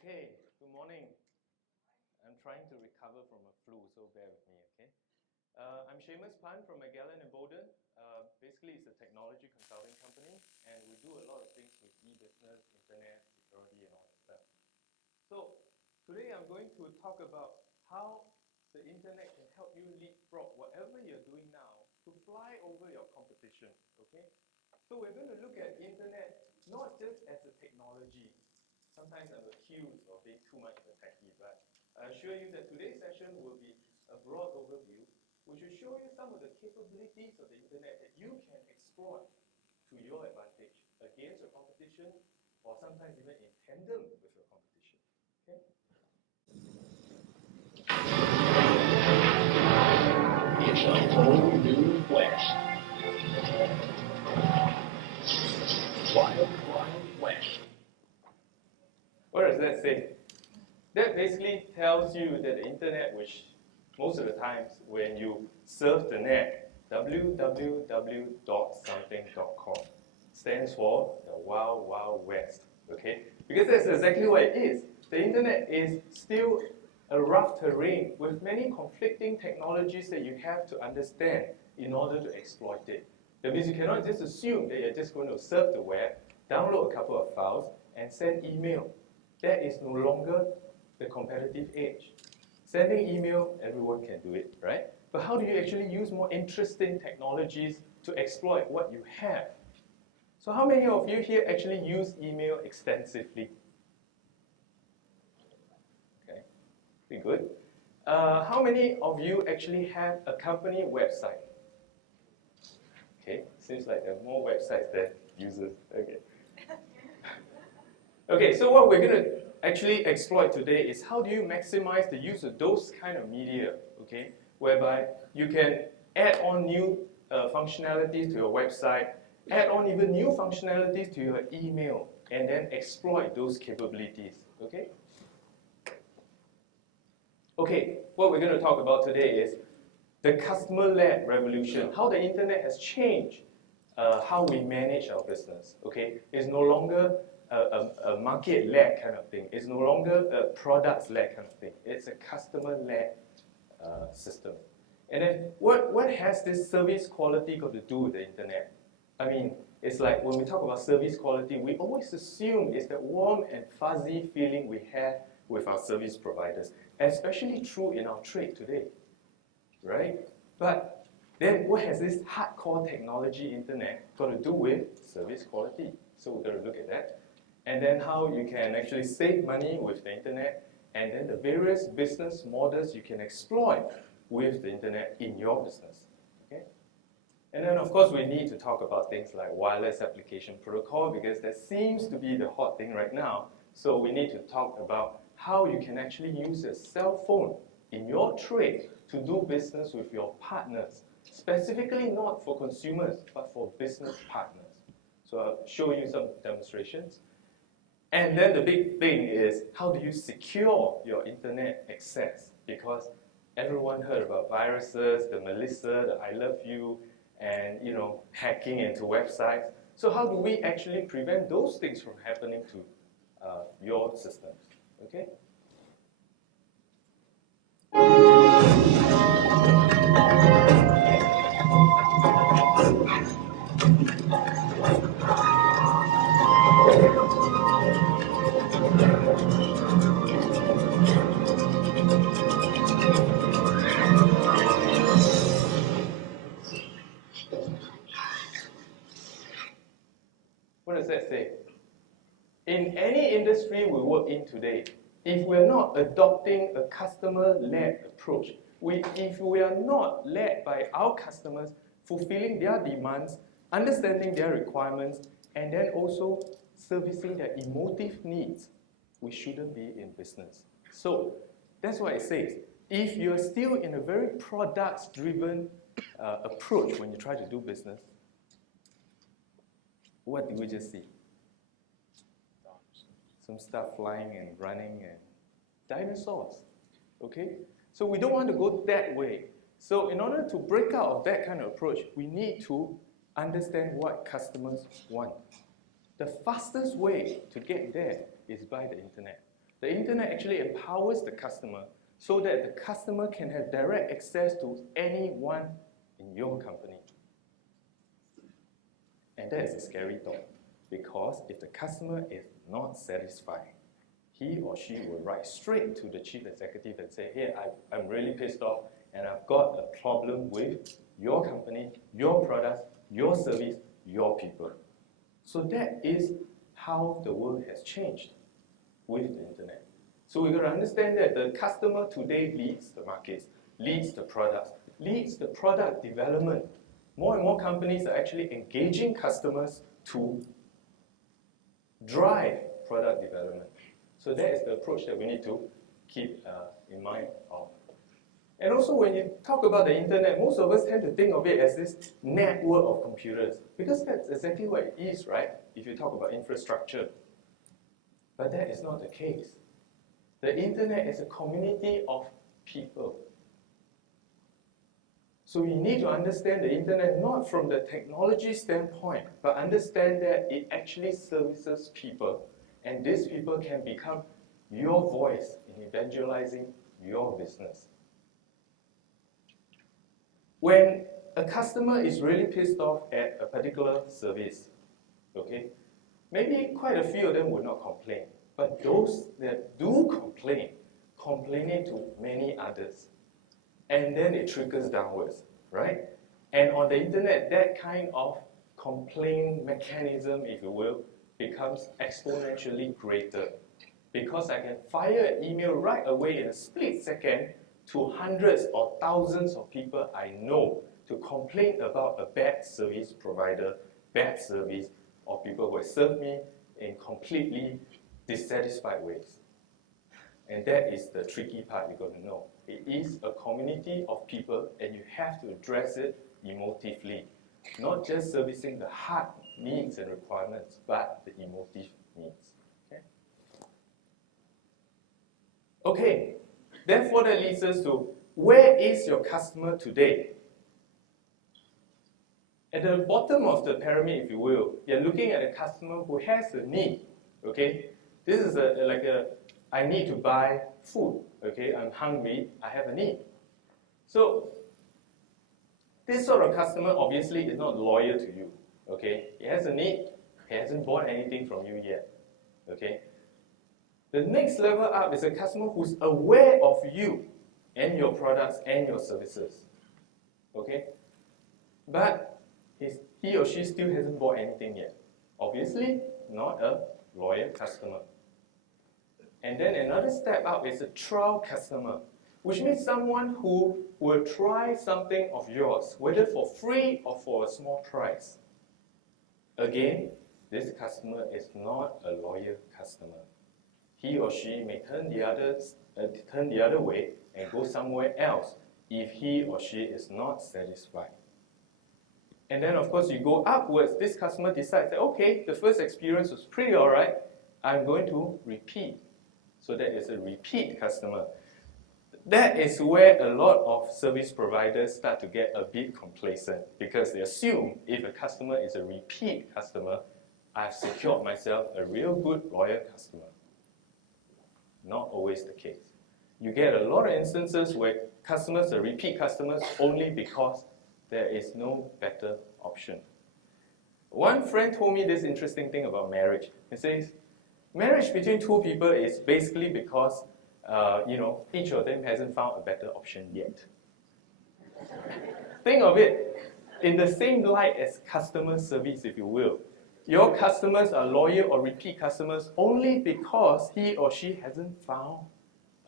Okay, good morning. I'm trying to recover from a flu, so bear with me, okay? I'm Seamus Phan from Magellan and Bowden. Basically, it's a technology consulting company, and we do a lot of things with e-business, internet, security, and all that stuff. So, today I'm going to talk about how the internet can help you leapfrog whatever you're doing now to fly over your competition, okay? So we're going to look at internet not just as a technology. Sometimes I'm accused of being too much of a techie, but I assure you that today's session will be a broad overview, which will show you some of the capabilities of the internet that you can exploit to your advantage against your competition, or sometimes even in tandem with your competition. Okay? It's a whole new West. Wild, Wild West. What does that say? That basically tells you that the internet, which most of the times when you surf the net, www.something.com stands for the Wild Wild West, okay? Because that's exactly what it is. The internet is still a rough terrain with many conflicting technologies that you have to understand in order to exploit it. That means you cannot just assume that you're just going to surf the web, download a couple of files, and send email. That is no longer the competitive edge. Sending email, everyone can do it, right? But how do you actually use more interesting technologies to exploit what you have? So how many of you here actually use email extensively? Okay, pretty good. How many of you actually have a company website? Okay, seems like there are more websites than users. Okay. Okay, so what we're going to actually exploit today is how do you maximize the use of those kind of media, okay, whereby you can add on new functionalities to your website, add on even new functionalities to your email, and then exploit those capabilities, okay? Okay, what we're going to talk about today is the customer-led revolution, how the internet has changed how we manage our business, okay? It's no longer a market-led kind of thing. It's no longer a products-led kind of thing. It's a customer-led system. And then what has this service quality got to do with the internet? I mean, it's like when we talk about service quality, we always assume it's that warm and fuzzy feeling we have with our service providers, especially true in our trade today, right? But then what has this hardcore technology internet got to do with service quality? So we're going to look at that. And then how you can actually save money with the internet, and then the various business models you can exploit with the internet in your business. Okay? And then of course we need to talk about things like wireless application protocol, because that seems to be the hot thing right now. So we need to talk about how you can actually use a cell phone in your trade to do business with your partners, specifically not for consumers, but for business partners. So I'll show you some demonstrations. And then the big thing is, how do you secure your internet access? Because everyone heard about viruses, the Melissa, the I love you, and hacking into websites. So how do we actually prevent those things from happening to your systems? Okay? What does that say? In any industry we work in today, if we're not adopting a customer-led approach, if we are not led by our customers, fulfilling their demands, understanding their requirements, and then also servicing their emotive needs, we shouldn't be in business. So that's why it says, if you're still in a very products-driven approach when you try to do business, what did we just see? Some stuff flying and running and dinosaurs, okay? So we don't want to go that way. So in order to break out of that kind of approach, we need to understand what customers want. The fastest way to get there is by the internet. The internet actually empowers the customer so that the customer can have direct access to anyone in your company. And that is a scary thought, because if the customer is not satisfied, he or she will write straight to the chief executive and say, hey, I'm really pissed off and I've got a problem with your company, your products, your service, your people. So that is how the world has changed with the internet. So we've got to understand that the customer today leads the markets, leads the products, leads the product development. More and more companies are actually engaging customers to drive product development. So that is the approach that we need to keep in mind of. And also when you talk about the internet, most of us tend to think of it as this network of computers, because that's exactly what it is, right? If you talk about infrastructure. But that is not the case. The internet is a community of people. So we need to understand the internet not from the technology standpoint, but understand that it actually services people. And these people can become your voice in evangelizing your business. When a customer is really pissed off at a particular service, okay, maybe quite a few of them would not complain. But those that do complain, complaining to many others. And then it trickles downwards, right? And on the internet, that kind of complaint mechanism, if you will, becomes exponentially greater. Because I can fire an email right away in a split second to hundreds or thousands of people I know to complain about a bad service provider, bad service, or people who have served me in completely dissatisfied ways. And that is the tricky part you've got to know. It is a community of people and you have to address it emotively. Not just servicing the hard needs and requirements, but the emotive needs. Okay, therefore that leads us to, where is your customer today? At the bottom of the pyramid, if you will, you're looking at a customer who has a need. Okay, this is I need to buy food. Okay, I'm hungry, I have a need. So this sort of customer obviously is not loyal to you. Okay, he has a need, he hasn't bought anything from you yet. Okay, the next level up is a customer who's aware of you and your products and your services. Okay, but he or she still hasn't bought anything yet. Obviously, not a loyal customer. And then another step up is a trial customer, which means someone who will try something of yours, whether for free or for a small price. Again, this customer is not a loyal customer. He or she may turn the other way and go somewhere else if he or she is not satisfied. And then, of course, you go upwards. This customer decides that, okay, the first experience was pretty all right. I'm going to repeat. So that is a repeat customer. That is where a lot of service providers start to get a bit complacent, because they assume if a customer is a repeat customer, I've secured myself a real good loyal customer. Not always the case. You get a lot of instances where customers are repeat customers only because there is no better option. One friend told me this interesting thing about marriage. He says, marriage between two people is basically because each of them hasn't found a better option yet. Think of it in the same light as customer service, if you will. Your customers are loyal or repeat customers only because he or she hasn't found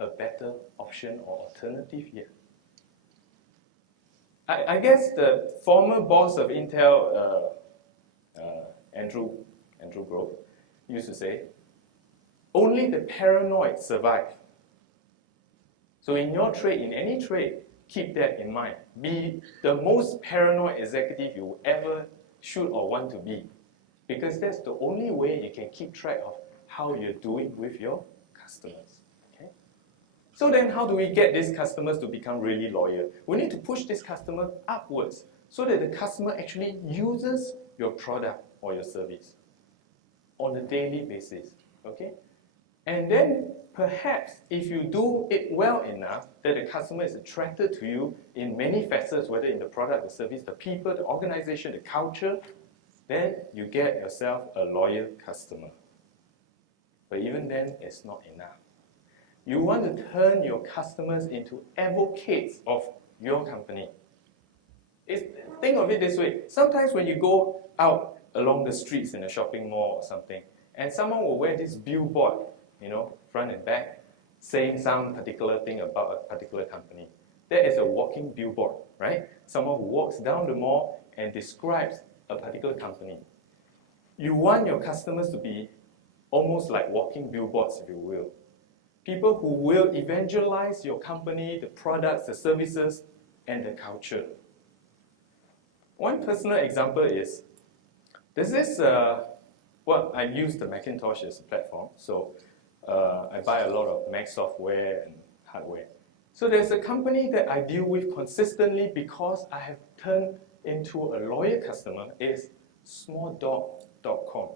a better option or alternative yet. I guess the former boss of Intel, Andrew Grove, used to say, only the paranoid survive. So in your trade, in any trade, keep that in mind. Be the most paranoid executive you ever should or want to be, because that's the only way you can keep track of how you're doing with your customers. Okay? So then how do we get these customers to become really loyal? We need to push this customer upwards so that the customer actually uses your product or your service on a daily basis. Okay? And then perhaps if you do it well enough, that the customer is attracted to you in many facets, whether in the product, the service, the people, the organization, the culture, then you get yourself a loyal customer. But even then, it's not enough. You want to turn your customers into advocates of your company. Think of it this way. Sometimes when you go out along the streets in a shopping mall or something, and someone will wear this billboard, front and back, saying some particular thing about a particular company. That is a walking billboard, right? Someone who walks down the mall and describes a particular company. You want your customers to be almost like walking billboards, if you will. People who will evangelize your company, the products, the services, and the culture. One personal example is, there's this, I use the Macintosh as a platform, so I buy a lot of Mac software and hardware. So there's a company that I deal with consistently because I have turned into a loyal customer, is smalldog.com.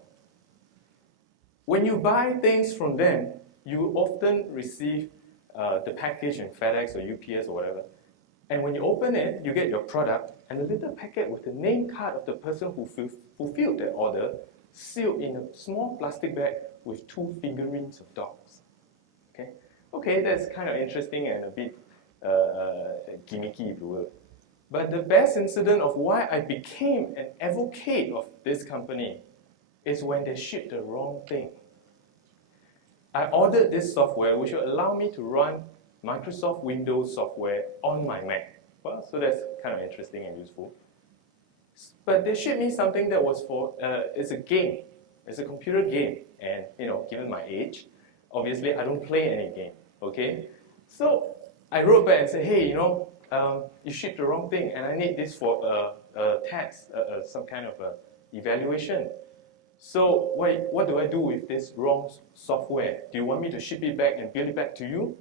When you buy things from them, you often receive the package in FedEx or UPS or whatever. And when you open it, you get your product and a little packet with the name card of the person who fulfilled that order, sealed in a small plastic bag with 2 figurines of dogs. Okay, that's kind of interesting and a bit gimmicky, if you will. But the best incident of why I became an advocate of this company is when they shipped the wrong thing. I ordered this software which will allow me to run Microsoft Windows software on my Mac. Well, so that's kind of interesting and useful. But they shipped me something that was it's a game. It's a computer game. And, given my age, obviously I don't play any game, okay? So I wrote back and said, hey, you shipped the wrong thing and I need this for a test, some kind of evaluation. So what do I do with this wrong software? Do you want me to ship it back and bill it back to you?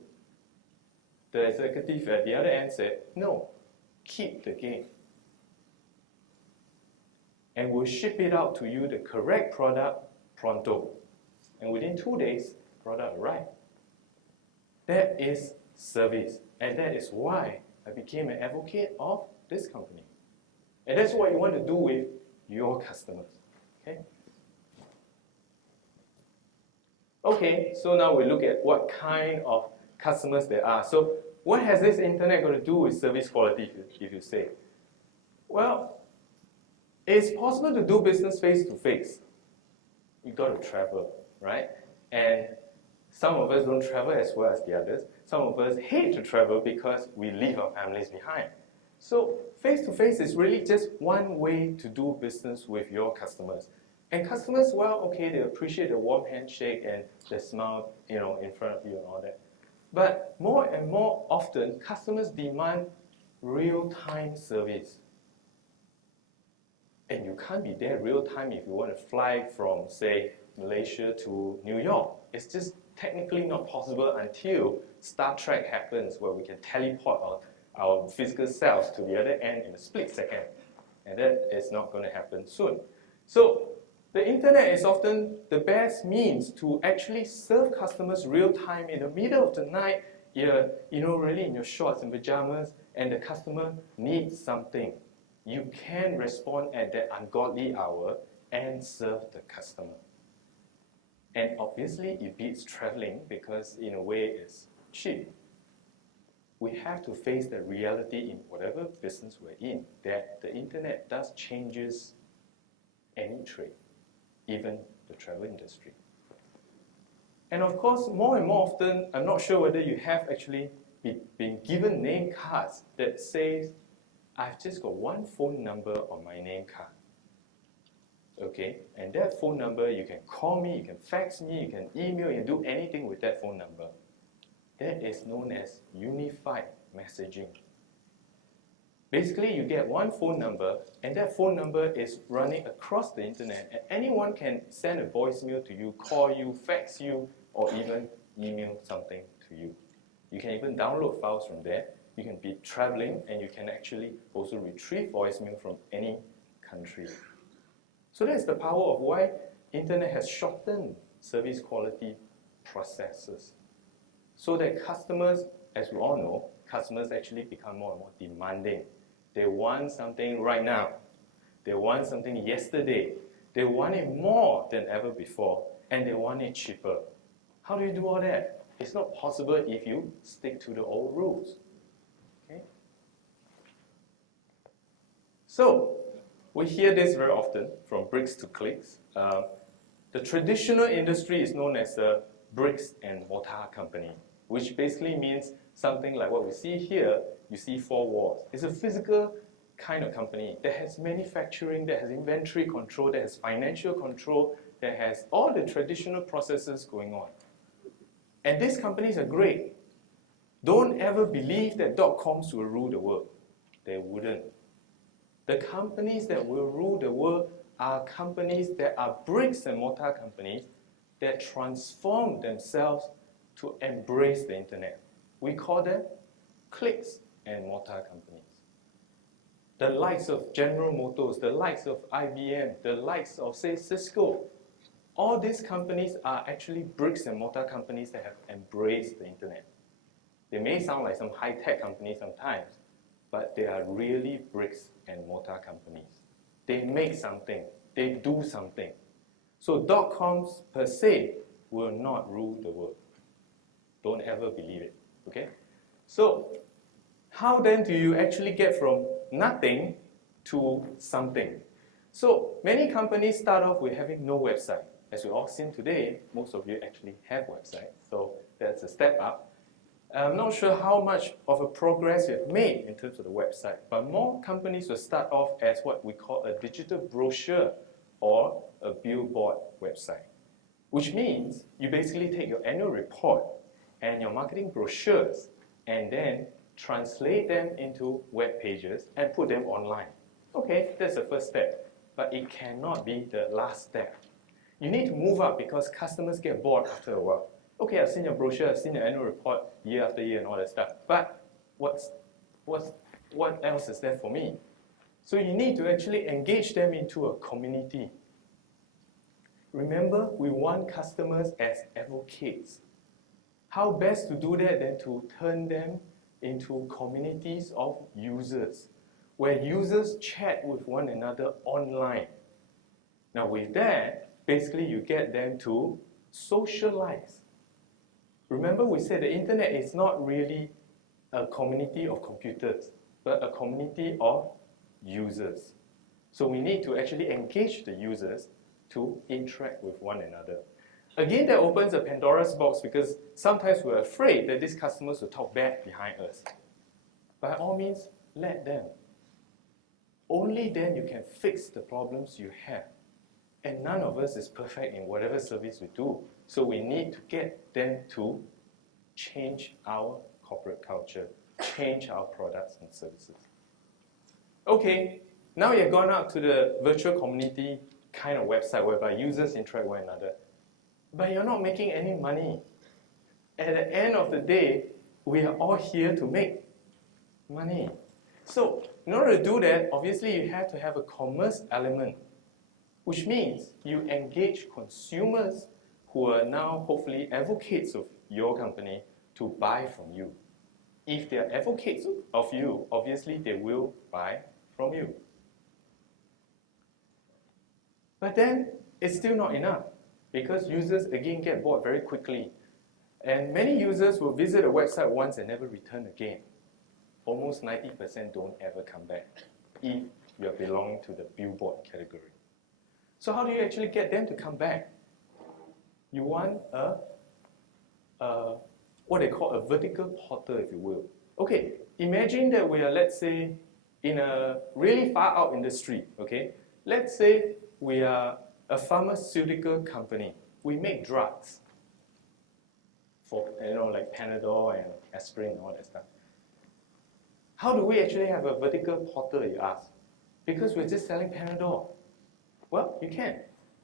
The executive at the other end said, no, keep the game. And we'll ship it out to you, the correct product, pronto. And within 2 days, the product arrived. That is service. And that is why I became an advocate of this company. And that's what you want to do with your customers. Okay, so now we look at what kind of customers there are. So what has this internet got to do with service quality, if you say? Well, it's possible to do business face-to-face. You've got to travel, right? And some of us don't travel as well as the others. Some of us hate to travel because we leave our families behind. So face-to-face is really just one way to do business with your customers. And customers, well, okay, they appreciate the warm handshake and the smile, in front of you and all that. But more and more often, customers demand real-time service. And you can't be there real-time if you want to fly from, say, Malaysia to New York. It's just technically not possible until Star Trek happens, where we can teleport our physical selves to the other end in a split second. And that is not going to happen soon. So the internet is often the best means to actually serve customers real time in the middle of the night, really in your shorts and pajamas, and the customer needs something. You can respond at that ungodly hour and serve the customer. And obviously it beats traveling because in a way it's cheap. We have to face the reality in whatever business we're in, that the internet does changes any trade, even the travel industry. And of course, more and more often, I'm not sure whether you have actually been given name cards that says, I've just got one phone number on my name card. Okay, and that phone number, you can call me, you can fax me, you can email, you can do anything with that phone number. That is known as unified messaging. Basically, you get one phone number, and that phone number is running across the internet, and anyone can send a voicemail to you, call you, fax you, or even email something to you. You can even download files from there. You can be traveling, and you can actually also retrieve voicemail from any country. So that's the power of why internet has shortened service quality processes. So that customers, as we all know, customers actually become more and more demanding. They want something right now. They want something yesterday. They want it more than ever before, and they want it cheaper. How do you do all that? It's not possible if you stick to the old rules. Okay? So, we hear this very often, from bricks to clicks. The traditional industry is known as a bricks and mortar company, which basically means something like what we see here. You see 4 walls. It's a physical kind of company that has manufacturing, that has inventory control, that has financial control, that has all the traditional processes going on. And these companies are great. Don't ever believe that .coms will rule the world. They wouldn't. The companies that will rule the world are companies that are bricks and mortar companies that transform themselves to embrace the internet. We call them clicks and mortar companies. The likes of General Motors, the likes of IBM, the likes of, say, Cisco, all these companies are actually bricks and mortar companies that have embraced the internet. They may sound like some high-tech companies sometimes, but they are really bricks and mortar companies. They make something, they do something. So .coms per se will not rule the world. Don't ever believe it, okay? So how then do you actually get from nothing to something? So many companies start off with having no website. As we all seen today, most of you actually have websites, so that's a step up. I'm not sure how much of a progress you've made in terms of the website, but more companies will start off as what we call a digital brochure or a billboard website, which means you basically take your annual report and your marketing brochures and then translate them into web pages and put them online. Okay, that's the first step, but it cannot be the last step. You need to move up because customers get bored after a while. Okay, I've seen your brochure, I've seen your annual report year after year and all that stuff, but what else is there for me? So you need to actually engage them into a community. Remember, we want customers as advocates. How best to do that than to turn them into communities of users, where users chat with one another online. Now with that, basically you get them to socialize. Remember we said the internet is not really a community of computers, but a community of users. So we need to actually engage the users to interact with one another. Again, that opens a Pandora's box because sometimes we're afraid that these customers will talk bad behind us. By all means, let them. Only then you can fix the problems you have. And none of us is perfect in whatever service we do. So we need to get them to change our corporate culture, change our products and services. Okay, now you've gone out to the virtual community kind of website whereby users interact with one another. But you're not making any money. At the end of the day, we are all here to make money. So in order to do that, obviously you have to have a commerce element, which means you engage consumers who are now hopefully advocates of your company to buy from you. If they are advocates of you, obviously they will buy from you. But then it's still not enough because users again get bored very quickly. And many users will visit a website once and never return again. Almost 90% don't ever come back if you are belonging to the billboard category. So how do you actually get them to come back? You want what they call a vertical portal, if you will. Okay, imagine that we are, let's say, in a really far out industry, okay? Let's say we are a pharmaceutical company. We make drugs for, like Panadol and aspirin and all that stuff. How do we actually have a vertical portal, you ask? Because we're just selling Panadol. Well, you can.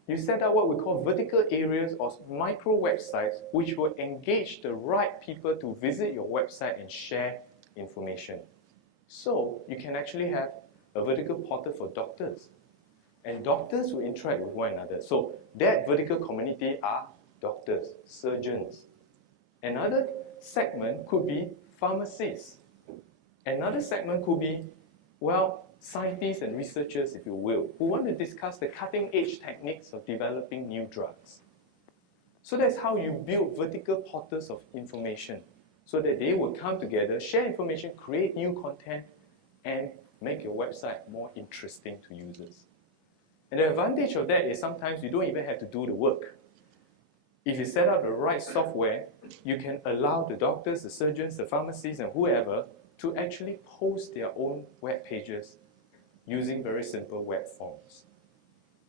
You set up what we call vertical areas or micro websites which will engage the right people to visit your website and share information. So you can actually have a vertical portal for doctors. And doctors will interact with one another. So that vertical community are doctors, surgeons. Another segment could be pharmacists. Another segment could be, well, scientists and researchers, if you will, who want to discuss the cutting-edge techniques of developing new drugs. So that's how you build vertical portals of information, so that they will come together, share information, create new content, and make your website more interesting to users. And the advantage of that is sometimes you don't even have to do the work. If you set up the right software, you can allow the doctors, the surgeons, the pharmacists, and whoever to actually post their own web pages using very simple web forms.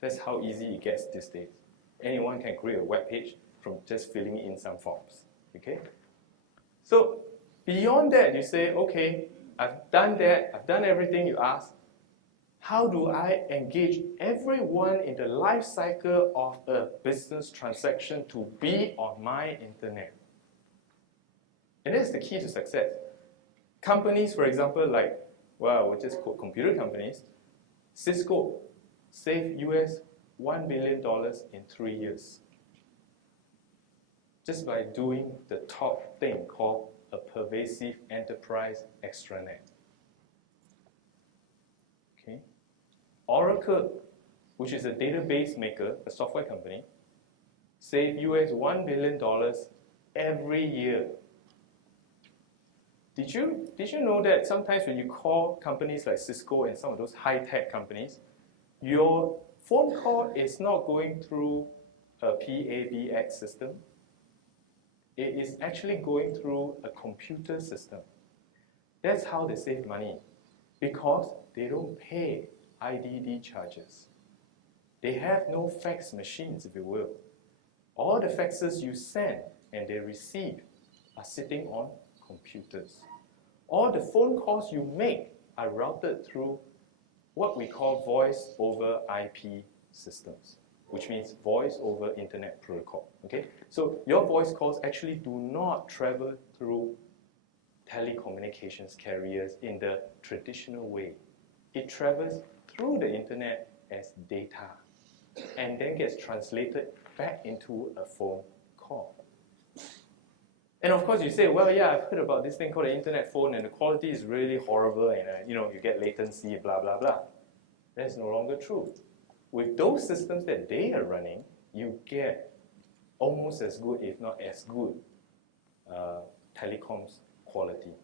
That's how easy it gets these days. Anyone can create a web page from just filling in some forms. Okay? So beyond that, you say, okay, I've done that, I've done everything you asked. How do I engage everyone in the life cycle of a business transaction to be on my internet? And that's the key to success. Companies, for example, like, well, we'll just quote computer companies, Cisco saved US $1 billion in 3 years. Just by doing the top thing called a pervasive enterprise extranet. Okay. Oracle, which is a database maker, a software company, saved US $1 billion every year. Did you know that sometimes when you call companies like Cisco and some of those high-tech companies, your phone call is not going through a PABX system. It is actually going through a computer system. That's how they save money, because they don't pay IDD charges. They have no fax machines, if you will. All the faxes you send and they receive are sitting on computers. All the phone calls you make are routed through what we call voice over IP systems, which means voice over internet protocol. Okay? So your voice calls actually do not travel through telecommunications carriers in the traditional way. It travels through the internet as data and then gets translated back into a phone call. And of course you say, well, yeah, I've heard about this thing called the internet phone and the quality is really horrible and you get latency, blah, blah, blah. That's no longer true. With those systems that they are running, you get almost as good, if not as good, telecoms quality.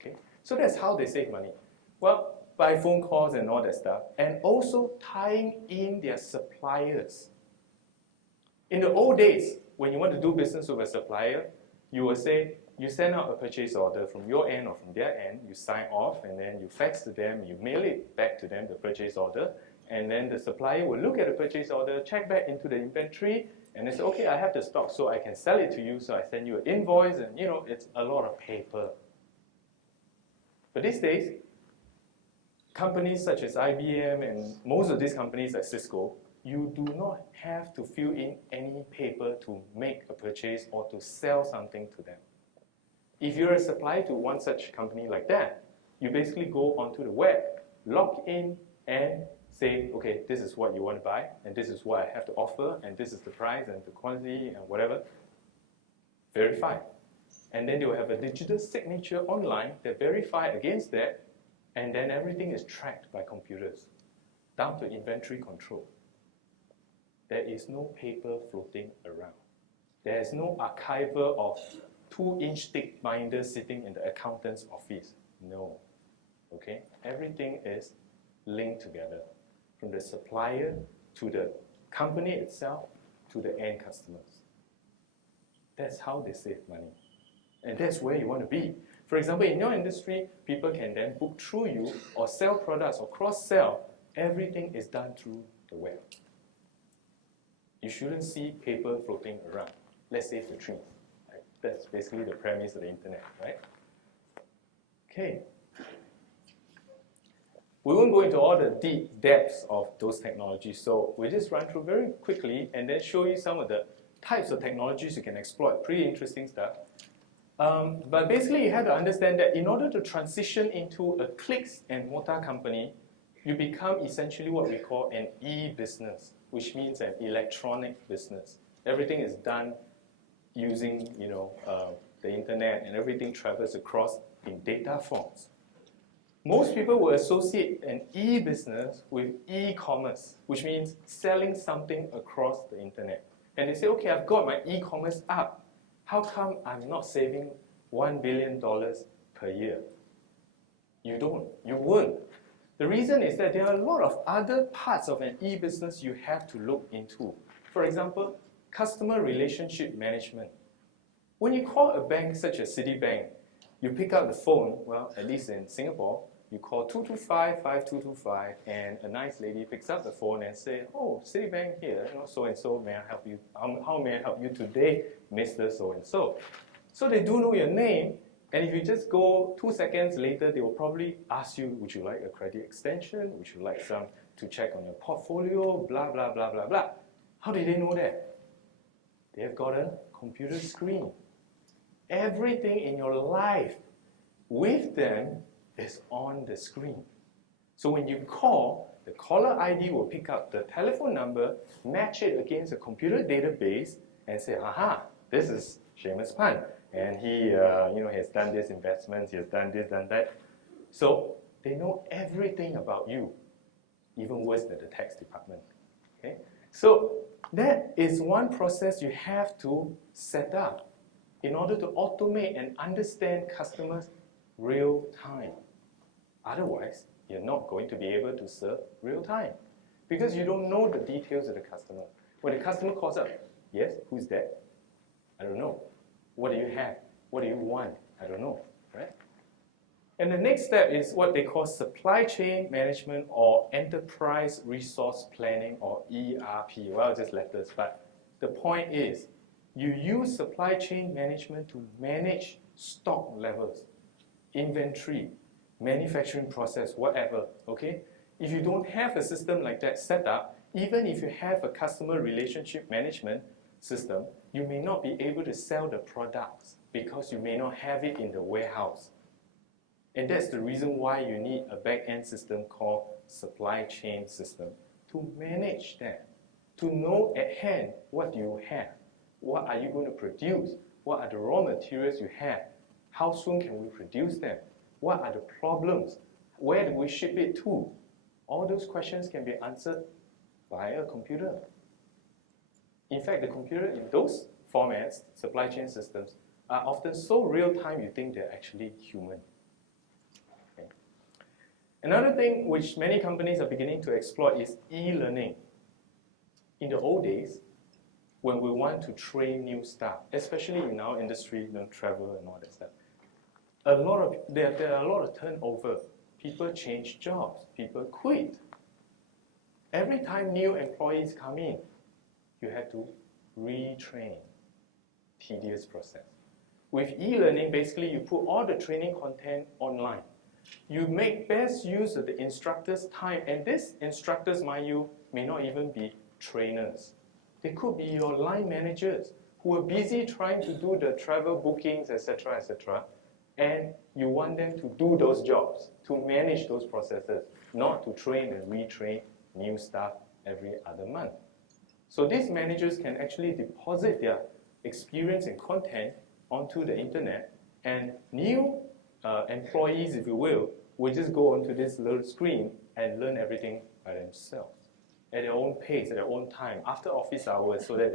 Okay? So that's how they save money. Well, by phone calls and all that stuff, and also tying in their suppliers. In the old days, when you want to do business with a supplier, you will say, you send out a purchase order from your end or from their end, you sign off, and then you fax to them, you mail it back to them, the purchase order, and then the supplier will look at the purchase order, check back into the inventory, and they say, okay, I have the stock, so I can sell it to you, so I send you an invoice, and it's a lot of paper. But these days, companies such as IBM and most of these companies like Cisco, you do not have to fill in any paper to make a purchase or to sell something to them. If you're a supplier to one such company like that, you basically go onto the web, log in, and say, okay, this is what you want to buy, and this is what I have to offer, and this is the price and the quantity and whatever. Verify. And then they will have a digital signature online that verify against that, and then everything is tracked by computers, down to inventory control. There is no paper floating around. There is no archiver of 2-inch thick binder sitting in the accountant's office. No. Okay? Everything is linked together, from the supplier to the company itself to the end customers. That's how they save money. And that's where you want to be. For example, in your industry, people can then book through you or sell products or cross-sell. Everything is done through the web. You shouldn't see paper floating around. Let's save the trees. Right? That's basically the premise of the internet, right? Okay. We won't go into all the deep depths of those technologies, so we'll just run through very quickly and then show you some of the types of technologies you can exploit. Pretty interesting stuff. But basically, you have to understand that in order to transition into a clicks and mortar company, you become essentially what we call an e-business, which means an electronic business. Everything is done using, the internet, and everything travels across in data forms. Most people will associate an e-business with e-commerce, which means selling something across the internet. And they say, okay, I've got my e-commerce up. How come I'm not saving $1 billion per year? You don't. You won't. The reason is that there are a lot of other parts of an e-business you have to look into. For example, customer relationship management. When you call a bank such as Citibank, you pick up the phone, well, at least in Singapore, you call 225-5225, and a nice lady picks up the phone and say, oh, Citibank here, so-and-so, may I help you? How may I help you today, Mr. So-and-so? So they do know your name, and if you just go 2 seconds later, they will probably ask you, would you like a credit extension? Would you like some to check on your portfolio? Blah, blah, blah, blah, blah. How did they know that? They have got a computer screen. Everything in your life with them is on the screen. So when you call, the caller ID will pick up the telephone number, match it against a computer database, and say, aha, this is Seamus Phan, and he has done this investment, he has done this, done that. So they know everything about you, even worse than the tax department. Okay? So that is one process you have to set up in order to automate and understand customers real time. Otherwise, you're not going to be able to serve real time because you don't know the details of the customer. When the customer calls up, yes, who's that? I don't know. What do you have? What do you want? I don't know, right? And the next step is what they call supply chain management or enterprise resource planning or ERP. Well, just letters, but the point is you use supply chain management to manage stock levels, inventory, manufacturing process, whatever, okay? If you don't have a system like that set up, even if you have a customer relationship management system, you may not be able to sell the products because you may not have it in the warehouse. And that's the reason why you need a back-end system called supply chain system to manage that, to know at hand what do you have, what are you going to produce, what are the raw materials you have, how soon can we produce them, what are the problems, where do we ship it to? All those questions can be answered by a computer. In fact, the computer in those formats, supply chain systems, are often so real-time you think they're actually human. Okay. Another thing which many companies are beginning to exploit is e-learning. In the old days, when we want to train new staff, especially in our industry, travel and all that stuff, there are a lot of turnover. People change jobs, people quit. Every time new employees come in, you have to retrain. Tedious process. With e-learning, basically you put all the training content online. You make best use of the instructor's time, and these instructors, mind you, may not even be trainers. They could be your line managers who are busy trying to do the travel bookings, etc., etc., and you want them to do those jobs, to manage those processes, not to train and retrain new staff every other month. So these managers can actually deposit their experience and content onto the internet, and new employees, if you will just go onto this little screen and learn everything by themselves, at their own pace, at their own time, after office hours, so that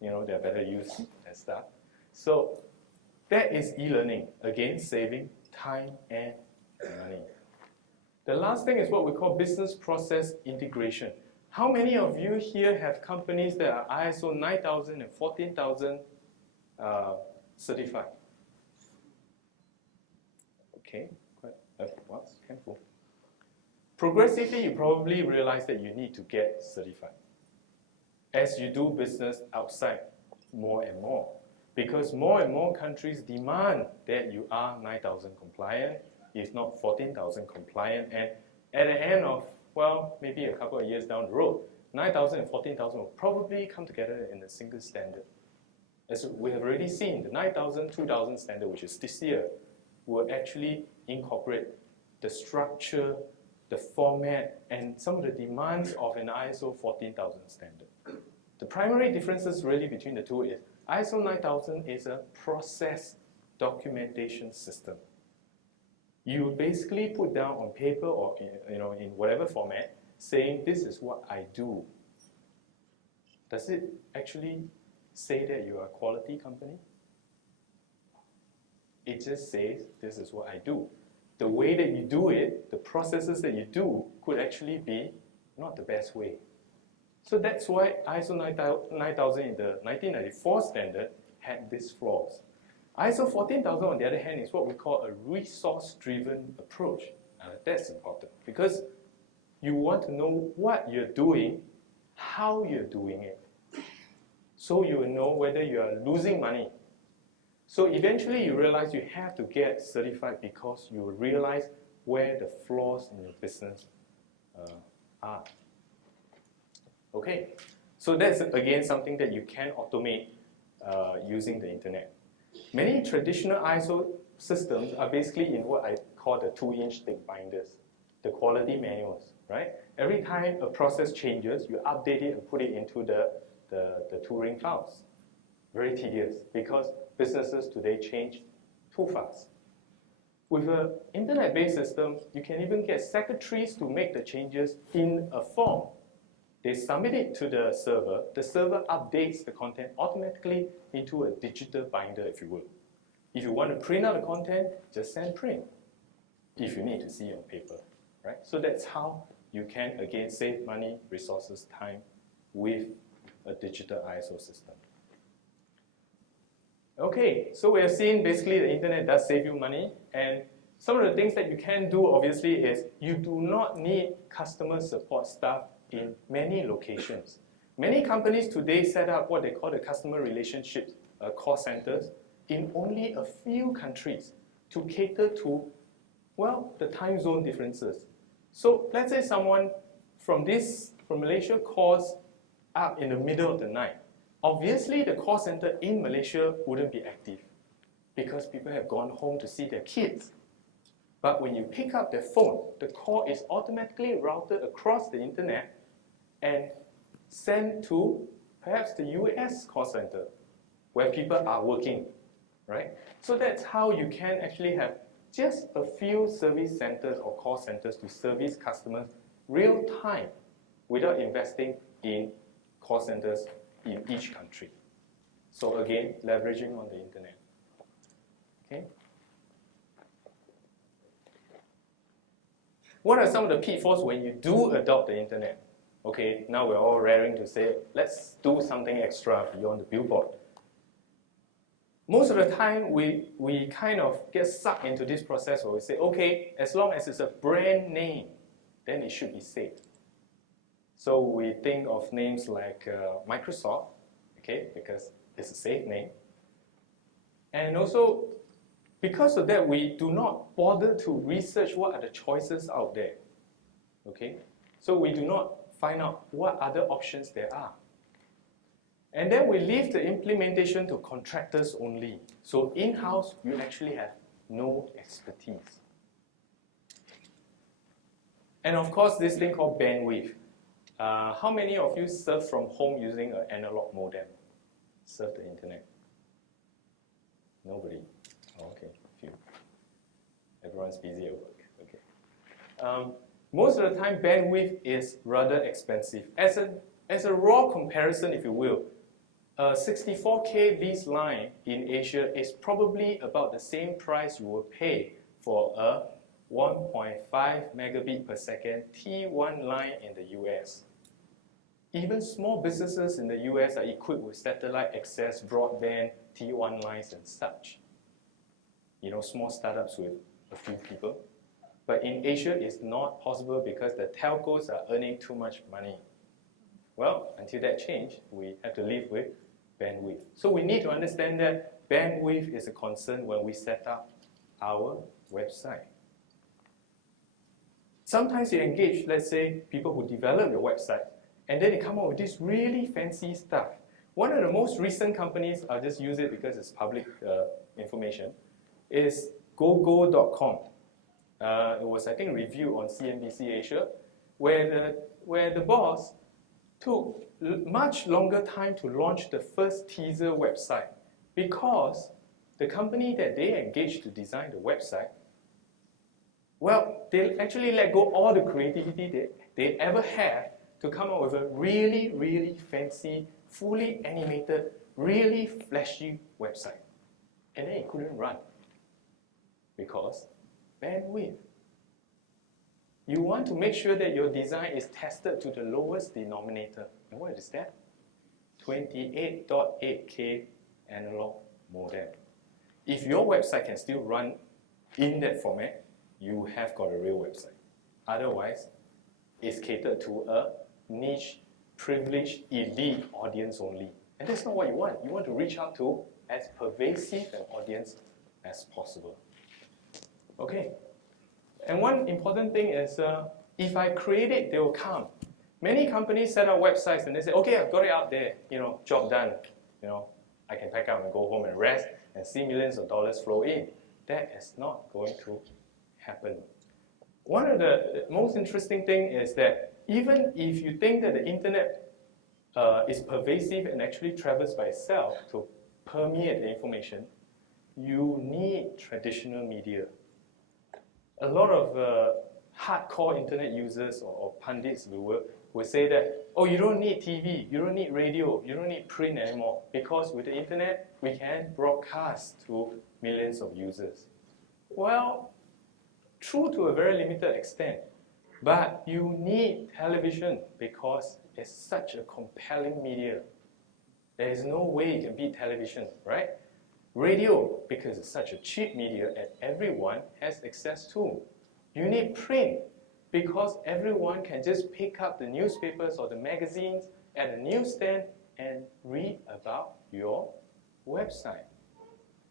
they're better used and stuff. So that is e-learning, again, saving time and money. The last thing is what we call business process integration. How many of you here have companies that are ISO 9000 and 14000 certified? Okay, quite careful. Progressively, you probably realize that you need to get certified as you do business outside more and more, because more and more countries demand that you are 9000 compliant, if not 14000 compliant, and at the end of, well, maybe a couple of years down the road, 9000 and 14000 will probably come together in a single standard. As we have already seen, the 9000, 2000 standard, which is this year, will actually incorporate the structure, the format, and some of the demands of an ISO 14000 standard. The primary differences really between the two is ISO 9000 is a process documentation system. You basically put down on paper or in whatever format saying this is what I do. Does it actually say that you are a quality company? It just says this is what I do. The way that you do it, the processes that you do could actually be not the best way. So that's why ISO 9000 in the 1994 standard had these flaws. ISO 14000 on the other hand is what we call a resource-driven approach. That's important because you want to know what you're doing, how you're doing it. So you will know whether you are losing money. So eventually you realize you have to get certified because you will realize where the flaws in your business are. Okay, so that's again something that you can automate using the internet. Many traditional ISO systems are basically in what I call the 2-inch thick binders, the quality manuals, right? Every time a process changes, you update it and put it into the Turing files. Very tedious because businesses today change too fast. With an internet-based system, you can even get secretaries to make the changes in a form. They submit it to the server updates the content automatically into a digital binder, if you will. If you want to print out the content, just send print, if you need to see it on paper, right? So that's how you can, again, save money, resources, time with a digital ISO system. Okay, so we have seen basically the internet does save you money, and some of the things that you can do obviously is you do not need customer support staff in many locations. Many companies today set up what they call the customer relationship call centers in only a few countries to cater to, well, the time zone differences. So let's say someone from Malaysia calls up in the middle of the night. Obviously, the call center in Malaysia wouldn't be active because people have gone home to see their kids. But when you pick up the phone, the call is automatically routed across the internet and sent to perhaps the US call center where people are working, right? So that's how you can actually have just a few service centers or call centers to service customers real time without investing in call centers in each country. So again, leveraging on the internet. Okay. What are some of the pitfalls when you do adopt the internet? Okay, now we're all raring to say, let's do something extra beyond the billboard. Most of the time, we kind of get sucked into this process where we say, okay, as long as it's a brand name, then it should be safe. So we think of names like Microsoft, okay, because it's a safe name. And also, because of that, we do not bother to research what are the choices out there, okay? So we do not find out what other options there are. And then we leave the implementation to contractors only. So in-house, you actually have no expertise. And of course, this thing called bandwidth. How many of you surf from home using an analog modem? Surf the internet? Nobody. Oh, okay, few. Everyone's busy at work. Okay. Most of the time, bandwidth is rather expensive. As a raw comparison, if you will, a 64K V's line in Asia is probably about the same price you will pay for a 1.5 megabit per second T1 line in the US. Even small businesses in the US are equipped with satellite access, broadband, T1 lines and such. You know, small startups with a few people. But in Asia, it's not possible because the telcos are earning too much money. Well, until that change, we have to live with bandwidth. So we need to understand that bandwidth is a concern when we set up our website. Sometimes you engage, let's say, people who develop your website, and then they come up with this really fancy stuff. One of the most recent companies, I'll just use it because it's public information, is gogo.com. It was, I think, reviewed on CNBC Asia, where the boss took much longer time to launch the first teaser website because the company that they engaged to design the website, well, they actually let go all the creativity they ever had to come up with a really, really fancy, fully animated, really flashy website. And then it couldn't run because bandwidth. You want to make sure that your design is tested to the lowest denominator. And what is that? 28.8K analog modem. If your website can still run in that format, you have got a real website. Otherwise, it's catered to a niche, privileged, elite audience only. And that's not what you want. You want to reach out to as pervasive an audience as possible. Okay. And one important thing is, if I create it, they will come. Many companies set up websites and they say, okay, I've got it out there, job done. I can pack up and go home and rest and see millions of dollars flow in. That is not going to happen. One of the most interesting things is that even if you think that the internet is pervasive and actually travels by itself to permeate the information, you need traditional media. A lot of hardcore internet users or pundits will say that, oh, you don't need TV, you don't need radio, you don't need print anymore, because with the internet, we can broadcast to millions of users. Well, true to a very limited extent, but you need television because it's such a compelling media. There is no way it can beat television, right? Radio, because it's such a cheap media and everyone has access to. You need print, because everyone can just pick up the newspapers or the magazines at a newsstand and read about your website.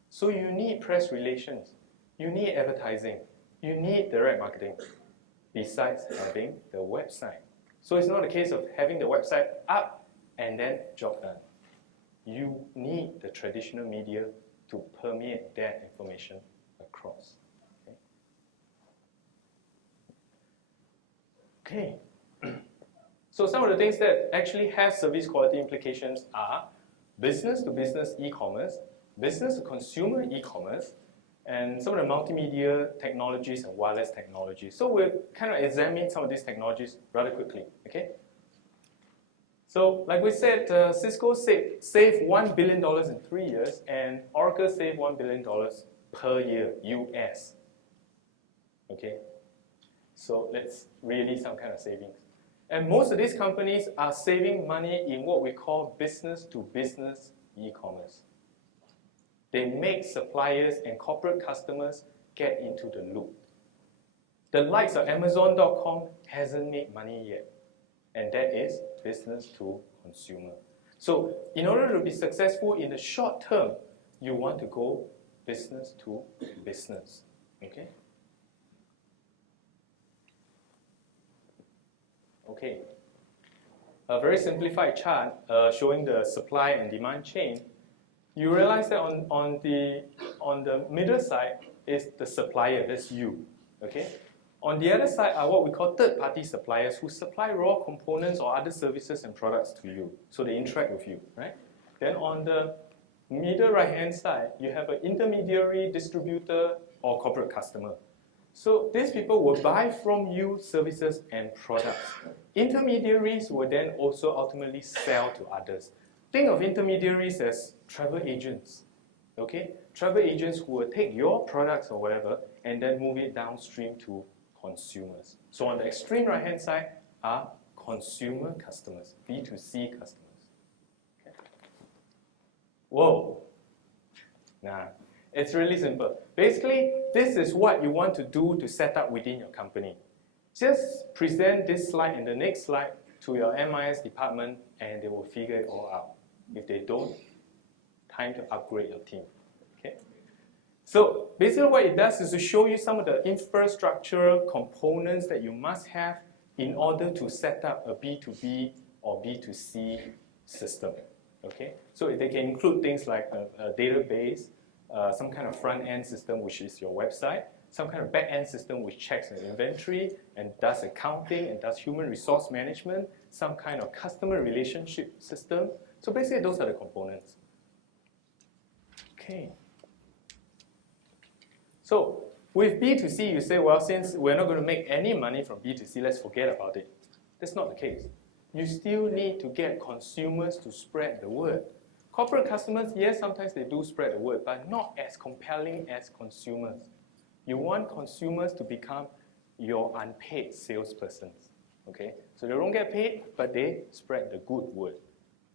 So you need press relations, you need advertising, you need direct marketing, besides having the website. So it's not a case of having the website up and then job done. You need the traditional media to permeate that information across. Okay. So some of the things that actually have service quality implications are business-to-business e-commerce, business-to-consumer e-commerce, and some of the multimedia technologies and wireless technologies. So we'll kind of examine some of these technologies rather quickly. Okay. So like we said, Cisco saved $1 billion in 3 years, and Oracle saved $1 billion per year, US. Okay. So that's really some kind of savings. And most of these companies are saving money in what we call business-to-business e-commerce. They make suppliers and corporate customers get into the loop. The likes of Amazon.com hasn't made money yet, and that is business to consumer. So in order to be successful in the short term, you want to go business to business. Okay? Okay. A very simplified chart showing the supply and demand chain. You realize that on the middle side is the supplier, that's you. Okay? On the other side are what we call third-party suppliers who supply raw components or other services and products to you. So they interact with you, right? Then on the middle right-hand side, you have an intermediary, distributor, or corporate customer. So these people will buy from you services and products. Intermediaries will then also ultimately sell to others. Think of intermediaries as travel agents. Okay? Travel agents who will take your products or whatever and then move it downstream to consumers. So on the extreme right-hand side are consumer customers, B2C customers. Okay. Whoa. Nah, it's really simple. Basically, this is what you want to do to set up within your company. Just present this slide and the next slide to your MIS department and they will figure it all out. If they don't, time to upgrade your team. Okay? So basically what it does is to show you some of the infrastructural components that you must have in order to set up a B2B or B2C system. Okay? So they can include things like a database, some kind of front-end system, which is your website, some kind of back-end system which checks the inventory and does accounting and does human resource management, some kind of customer relationship system. So basically, those are the components. Okay. So with B2C, you say, well, since we're not going to make any money from B2C, let's forget about it. That's not the case. You still need to get consumers to spread the word. Corporate customers, yes, sometimes they do spread the word, but not as compelling as consumers. You want consumers to become your unpaid salespersons. Okay? So they don't get paid, but they spread the good word.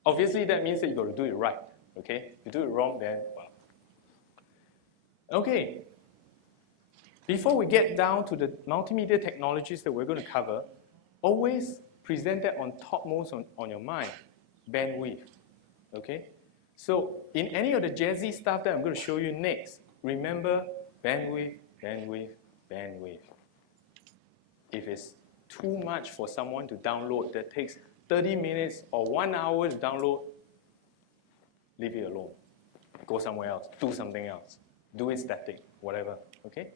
Obviously, that means that you've got to do it right. Okay? If you do it wrong, then, well. Okay. Before we get down to the multimedia technologies that we're going to cover, always present that on topmost on your mind, bandwidth. Okay? So in any of the jazzy stuff that I'm going to show you next, remember bandwidth, bandwidth, bandwidth. If it's too much for someone to download that takes 30 minutes or 1 hour to download, leave it alone. Go somewhere else, do something else. Do it static, whatever, okay?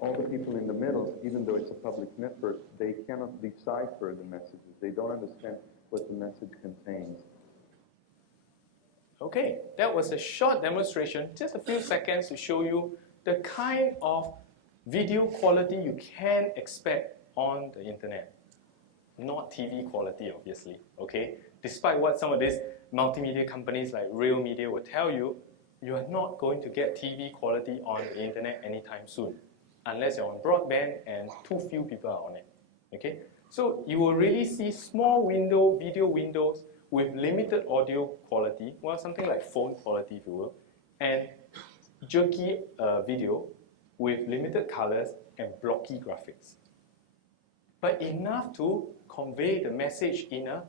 All the people in the middle, even though it's a public network, they cannot decipher the messages. They don't understand what the message contains. Okay, that was a short demonstration, just a few seconds to show you the kind of video quality you can expect on the internet. Not TV quality, obviously, okay? Despite what some of these multimedia companies like Real Media will tell you, you are not going to get TV quality on the internet anytime soon, unless you're on broadband and too few people are on it, okay? So you will really see small video windows with limited audio quality, well, something like phone quality, if you will, and jerky video with limited colors and blocky graphics. But enough to convey the message in a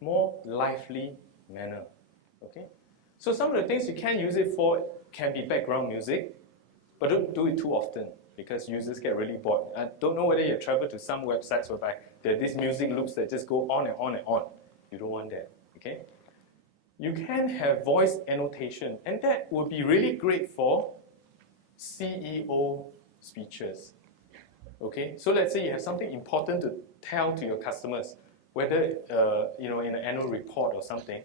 more lively manner, okay? So some of the things you can use it for can be background music, but don't do it too often because users get really bored. I don't know whether you travel to some websites whereby there are these music loops that just go on and on and on. You don't want that, okay? You can have voice annotation, and that would be really great for CEO speeches, okay? So let's say you have something important to tell to your customers, whether in an annual report or something,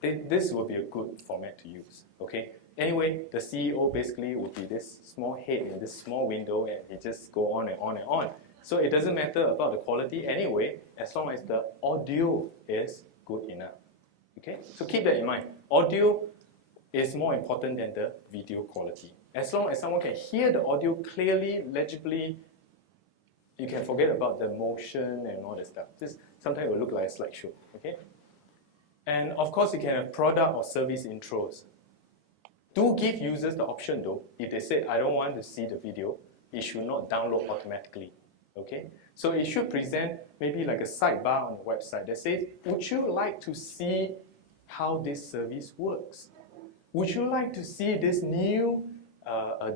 this would be a good format to use, okay? Anyway, the CEO basically would be this small head in this small window, and he just go on and on and on. So it doesn't matter about the quality anyway, as long as the audio is good enough, okay? So keep that in mind. Audio is more important than the video quality. As long as someone can hear the audio clearly, legibly, you can forget about the motion and all that stuff. Just sometimes it will look like a slideshow, okay? And of course, you can have product or service intros. Do give users the option though. If they say, I don't want to see the video, it should not download automatically, okay? So it should present maybe like a sidebar on the website that says, would you like to see how this service works? Would you like to see this new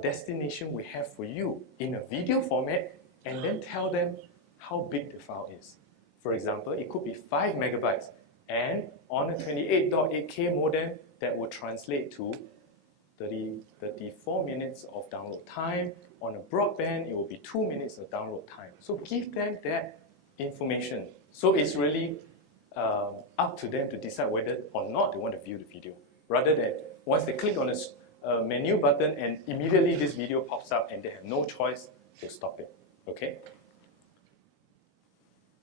destination we have for you in a video format, and then tell them how big the file is? For example, it could be 5 megabytes, and on a 28.8K modem, that will translate to 34 minutes of download time. On a broadband, it will be 2 minutes of download time. So give them that information. So it's really up to them to decide whether or not they want to view the video, rather than once they click on the menu button and immediately this video pops up and they have no choice to stop it, okay?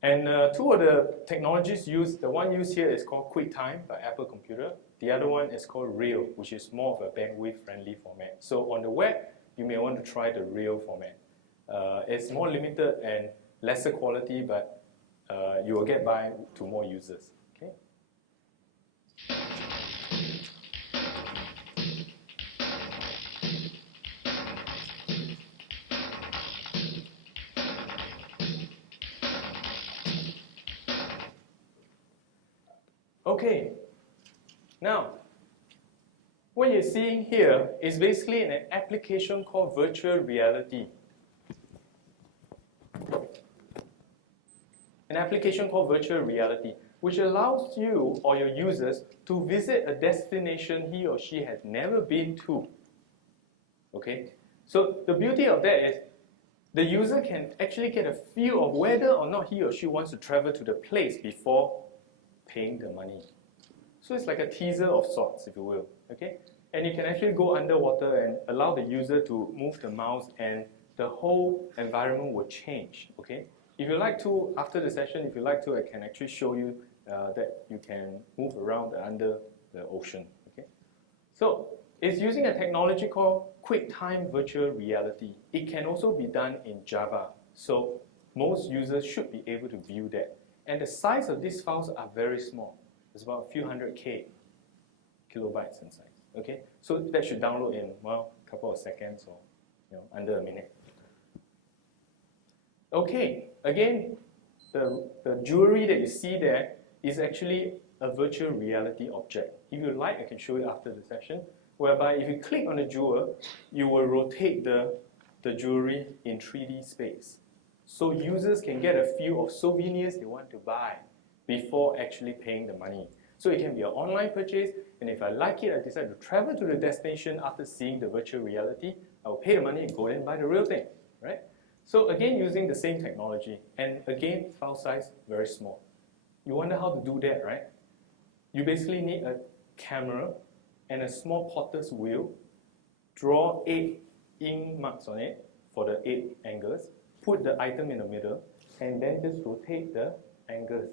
And two of the technologies used, the one used here is called QuickTime by Apple Computer. The other one is called Reel, which is more of a bandwidth-friendly format. So on the web, you may want to try the Reel format. It's more limited and lesser quality, but you will get by to more users. Okay? Okay, now, what you're seeing here is basically an application called virtual reality. An application called virtual reality. which allows you or your users to visit a destination he or she has never been to. Okay? So the beauty of that is the user can actually get a feel of whether or not he or she wants to travel to the place before paying the money. So it's like a teaser of sorts, if you will. Okay? And you can actually go underwater and allow the user to move the mouse, and the whole environment will change. Okay? If you like to, after the session, if you like to, I can actually show you that you can move around under the ocean. Okay? So it's using a technology called QuickTime Virtual Reality. It can also be done in Java. So most users should be able to view that. And the size of these files are very small. It's about a few hundred kilobytes in size. Okay? So that should download in, well, a couple of seconds or under a minute. Okay, again, the jewelry that you see there is actually a virtual reality object. If you like, I can show you after the session, whereby if you click on the jewel, you will rotate the jewelry in 3D space. So users can get a feel of souvenirs they want to buy before actually paying the money. So it can be an online purchase, and if I like it, I decide to travel to the destination after seeing the virtual reality, I will pay the money and go and buy the real thing, right? So again, using the same technology, and again, file size very small. You wonder how to do that, right? You basically need a camera and a small potter's wheel, draw 8 ink marks on it for the 8 angles, put the item in the middle, and then just rotate the angles.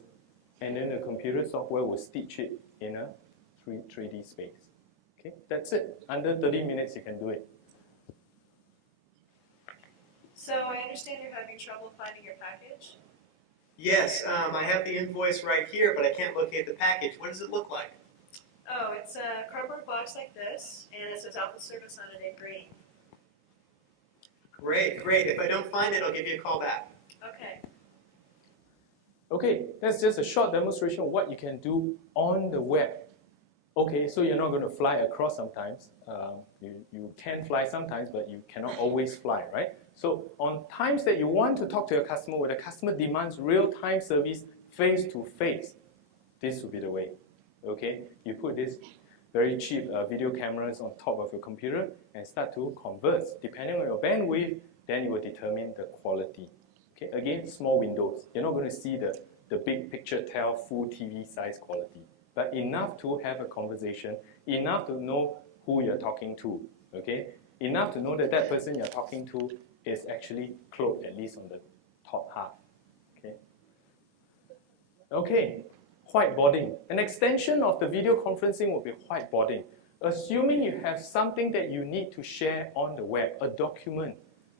And then the computer software will stitch it in a 3D space. Okay, that's it. Under 30 minutes, you can do it. So I understand you're having trouble finding your package? Yes, I have the invoice right here, but I can't locate the package. What does it look like? Oh, it's a cardboard box like this, and it says Alpha Service on it in green. Great, great. If I don't find it, I'll give you a call back. Okay. Okay, that's just a short demonstration of what you can do on the web. Okay, so you're not going to fly across sometimes. You can fly sometimes, but you cannot always fly, right? So on times that you want to talk to your customer, where the customer demands real-time service face-to-face, this will be the way. Okay, you put this very cheap video cameras on top of your computer and start to converse. Depending on your bandwidth, then you will determine the quality. Okay, again, small windows. You're not going to see the big picture tell full TV size quality, but enough to have a conversation, enough to know who you're talking to. Okay, enough to know that that person you're talking to is actually clothed at least on the top half. Okay. Okay. Whiteboarding. An extension of the video conferencing will be whiteboarding. Assuming you have something that you need to share on the web, a document,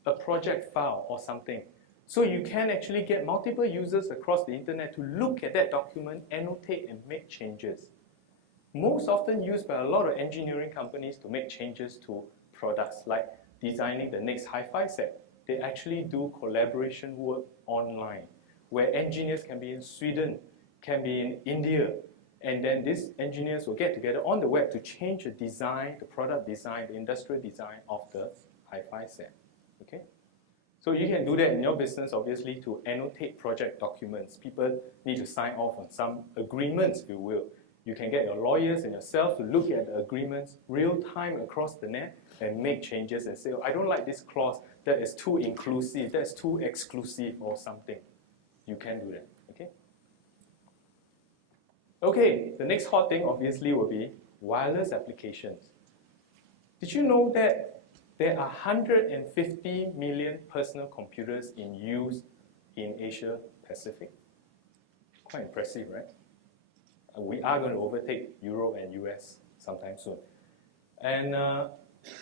a project file or something. So you can actually get multiple users across the internet to look at that document, annotate and make changes. Most often used by a lot of engineering companies to make changes to products like designing the next hi-fi set. They actually do collaboration work online where engineers can be in Sweden, can be in India, and then these engineers will get together on the web to change the design, the product design, the industrial design of the hi-fi set. Okay? So you can do that in your business, obviously, to annotate project documents. People need to sign off on some agreements, if you will. You can get your lawyers and yourself to look at the agreements real time across the net and make changes and say, oh, I don't like this clause, that is too inclusive, that's too exclusive or something. You can do that. Okay? Okay, the next hot thing obviously will be wireless applications. Did you know that there are 150 million personal computers in use in Asia Pacific? Quite impressive, right? We are going to overtake Europe and US sometime soon. And,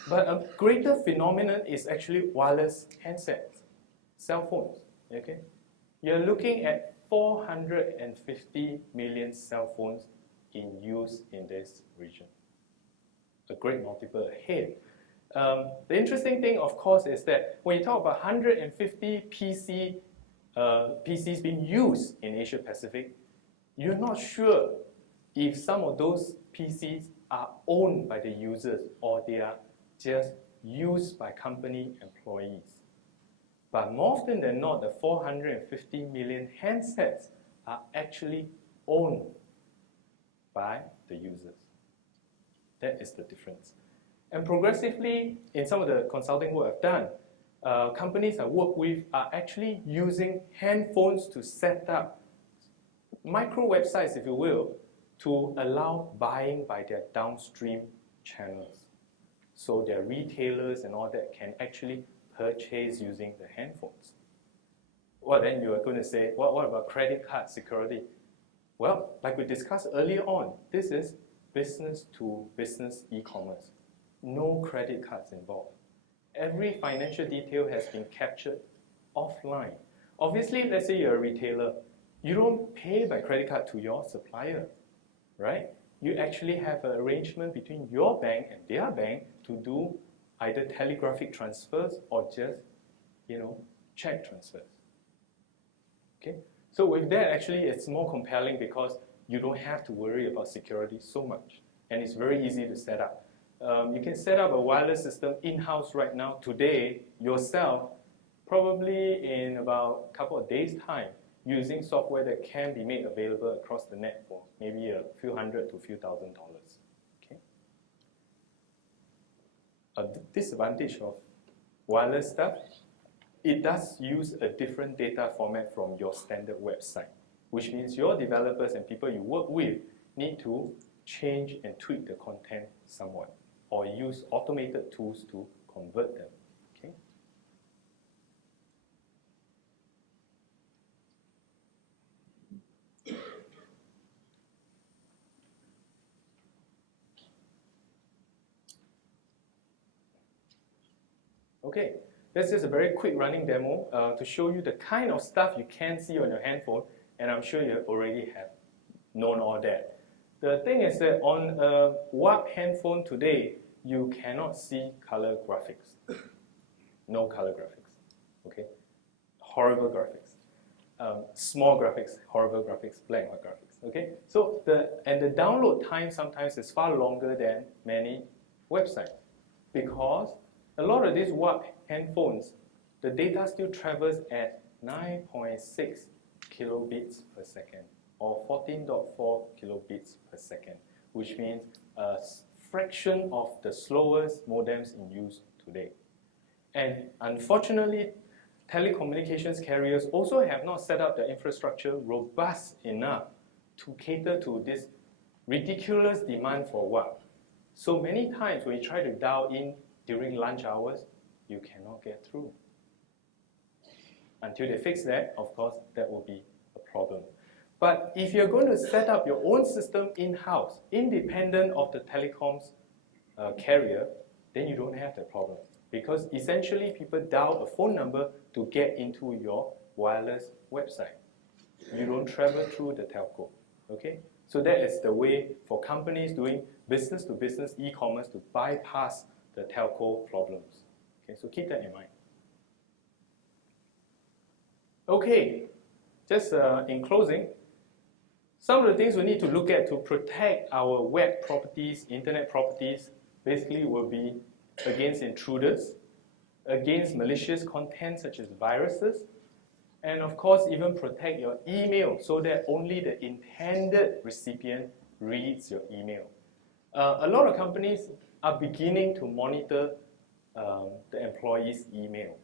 but a greater phenomenon is actually wireless handsets, cell phones. Okay? You're looking at 450 million cell phones in use in this region. A great multiple ahead. The interesting thing, of course, is that when you talk about 150 PCs being used in Asia Pacific, you're not sure if some of those PCs are owned by the users or they are just used by company employees. But more often than not, the 450 million handsets are actually owned by the users. That is the difference. And progressively, in some of the consulting work I've done, companies I work with are actually using handphones to set up micro websites, if you will, to allow buying by their downstream channels. So their retailers and all that can actually purchase using the handphones. Well, then you are going to say, well, what about credit card security? Well, like we discussed earlier on, this is business to business e-commerce. No credit cards involved. Every financial detail has been captured offline. Obviously, let's say you're a retailer, you don't pay by credit card to your supplier, right? You actually have an arrangement between your bank and their bank to do either telegraphic transfers or just, check transfers. Okay? So with that, actually, it's more compelling because you don't have to worry about security so much, and it's very easy to set up. You can set up a wireless system in-house right now, today, yourself, probably in about a couple of days' time, using software that can be made available across the net for maybe a few hundred to a few $1,000s. Okay? A disadvantage of wireless stuff, it does use a different data format from your standard website, which means your developers and people you work with need to change and tweak the content somewhat, or use automated tools to convert them. Okay? Okay, that's just a very quick running demo to show you the kind of stuff you can see on your handphone, and I'm sure you already have known all that. The thing is that on a WAP handphone today, you cannot see color graphics. No color graphics. Okay? Horrible graphics. Small graphics, horrible graphics, black and white graphics. Okay? So the download time sometimes is far longer than many websites, because a lot of these WAP handphones, the data still travels at 9.6 kilobits per second, or 14.4 kilobits per second, which means a fraction of the slowest modems in use today. And unfortunately, telecommunications carriers also have not set up the infrastructure robust enough to cater to this ridiculous demand for WAP. So many times when you try to dial in during lunch hours, you cannot get through. Until they fix that, of course, that will be a problem. But if you're going to set up your own system in-house, independent of the telecoms carrier, then you don't have that problem. Because essentially, people dial a phone number to get into your wireless website. You don't travel through the telco. Okay? So that is the way for companies doing business-to-business e-commerce to bypass the telco problems. Okay, so keep that in mind. Okay, just in closing, some of the things we need to look at to protect our web properties, internet properties, basically will be against intruders, against malicious content such as viruses, and of course even protect your email so that only the intended recipient reads your email. A lot of companies are beginning to monitor the employee's email.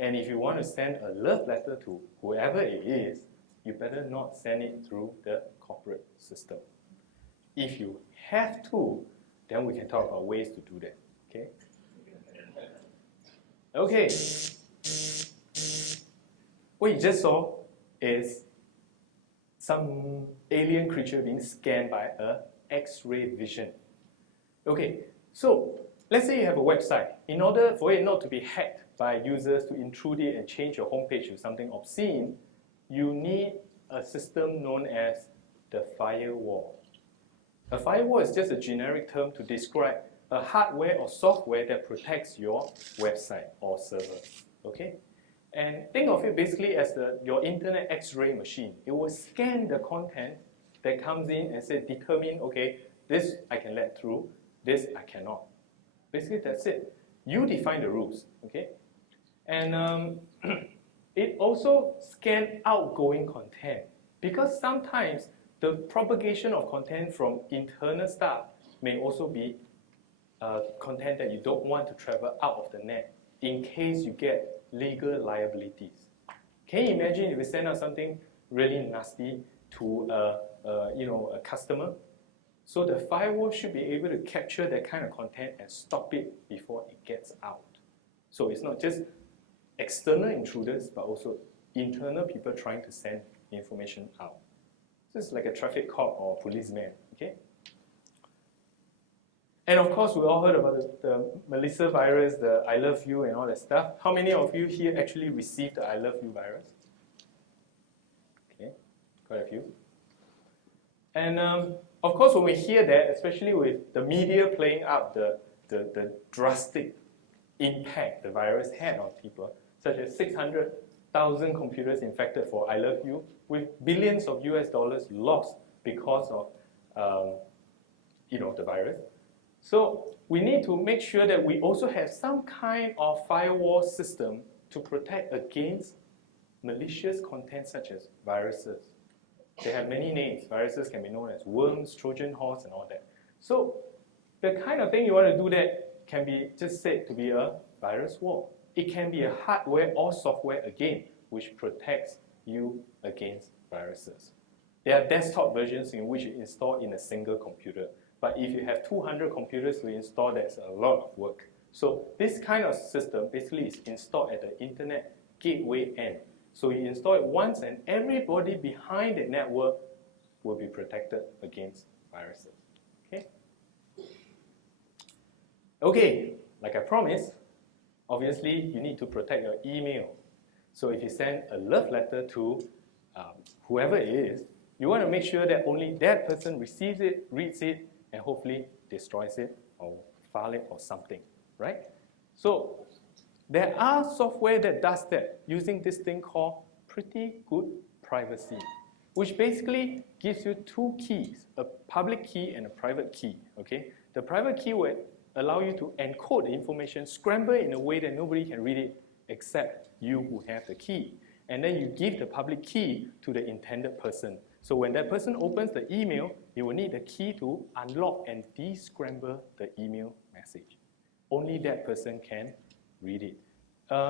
And if you want to send a love letter to whoever it is, you better not send it through the corporate system. If you have to, then we can talk about ways to do that. Okay? Okay. What you just saw is some alien creature being scanned by a X-ray vision. Okay, so let's say you have a website. In order for it not to be hacked by users to intrude it and change your homepage to something obscene, you need a system known as the firewall. A firewall is just a generic term to describe a hardware or software that protects your website or server. Okay? And think of it basically as your internet X-ray machine. It will scan the content that comes in and say, determine, okay, this I can let through, this I cannot. Basically, that's it. You define the rules, okay? And it also scans outgoing content, because sometimes the propagation of content from internal staff may also be content that you don't want to travel out of the net in case you get legal liabilities. Can you imagine if we send out something really nasty to a customer? So the firewall should be able to capture that kind of content and stop it before it gets out. So it's not just external intruders, but also internal people trying to send information out. So it's like a traffic cop or policeman, okay? And of course, we all heard about the Melissa virus, the I love you and all that stuff. How many of you here actually received the I love you virus? Okay, quite a few. And of course, when we hear that, especially with the media playing up the drastic impact the virus had on people, such as 600,000 computers infected for I love you, with billions of US dollars lost because of the virus. So we need to make sure that we also have some kind of firewall system to protect against malicious content such as viruses. They have many names. Viruses can be known as worms, Trojan horse, and all that. So the kind of thing you want to do that can be just said to be a virus wall. It can be a hardware or software again, which protects you against viruses. There are desktop versions in which you install in a single computer. But if you have 200 computers to install, that's a lot of work. So this kind of system basically is installed at the internet gateway end. So you install it once and everybody behind the network will be protected against viruses. Okay, like I promised, obviously you need to protect your email. So if you send a love letter to whoever it is, you want to make sure that only that person receives it, reads it, and hopefully destroys it or file it or something, right? So there are software that does that using this thing called pretty good privacy, which basically gives you two keys, a public key and a private key, okay? The private key will allow you to encode the information, scramble it in a way that nobody can read it except you who have the key. And then you give the public key to the intended person. So when that person opens the email, you will need the key to unlock and descramble the email message. Only that person can read it.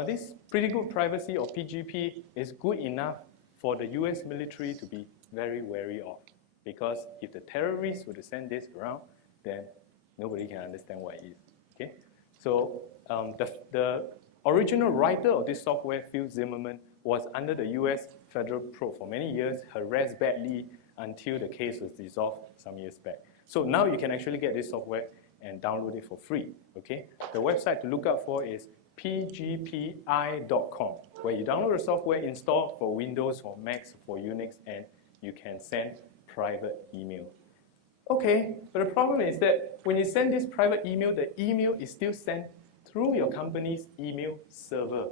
This pretty good privacy or PGP is good enough for the US military to be very wary of. Because if the terrorists were to send this around, then nobody can understand what it is. Okay? So the original writer of this software, Phil Zimmerman, was under the US federal probe for many years, harassed badly until the case was dissolved some years back. So now you can actually get this software and download it for free. Okay? The website to look out for is pgpi.com, where you download the software, install for Windows, for Macs, for Unix, and you can send private email. Okay, but the problem is that when you send this private email, the email is still sent through your company's email server.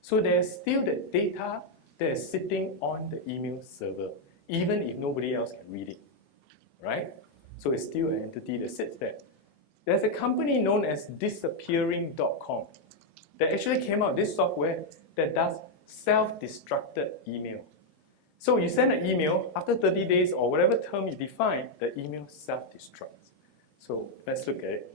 So there's still the data that is sitting on the email server, even if nobody else can read it, right? So it's still an entity that sits there. There's a company known as disappearing.com that actually came out with this software that does self-destructed email. So you send an email, after 30 days or whatever term you define, the email self-destructs. So let's look at it.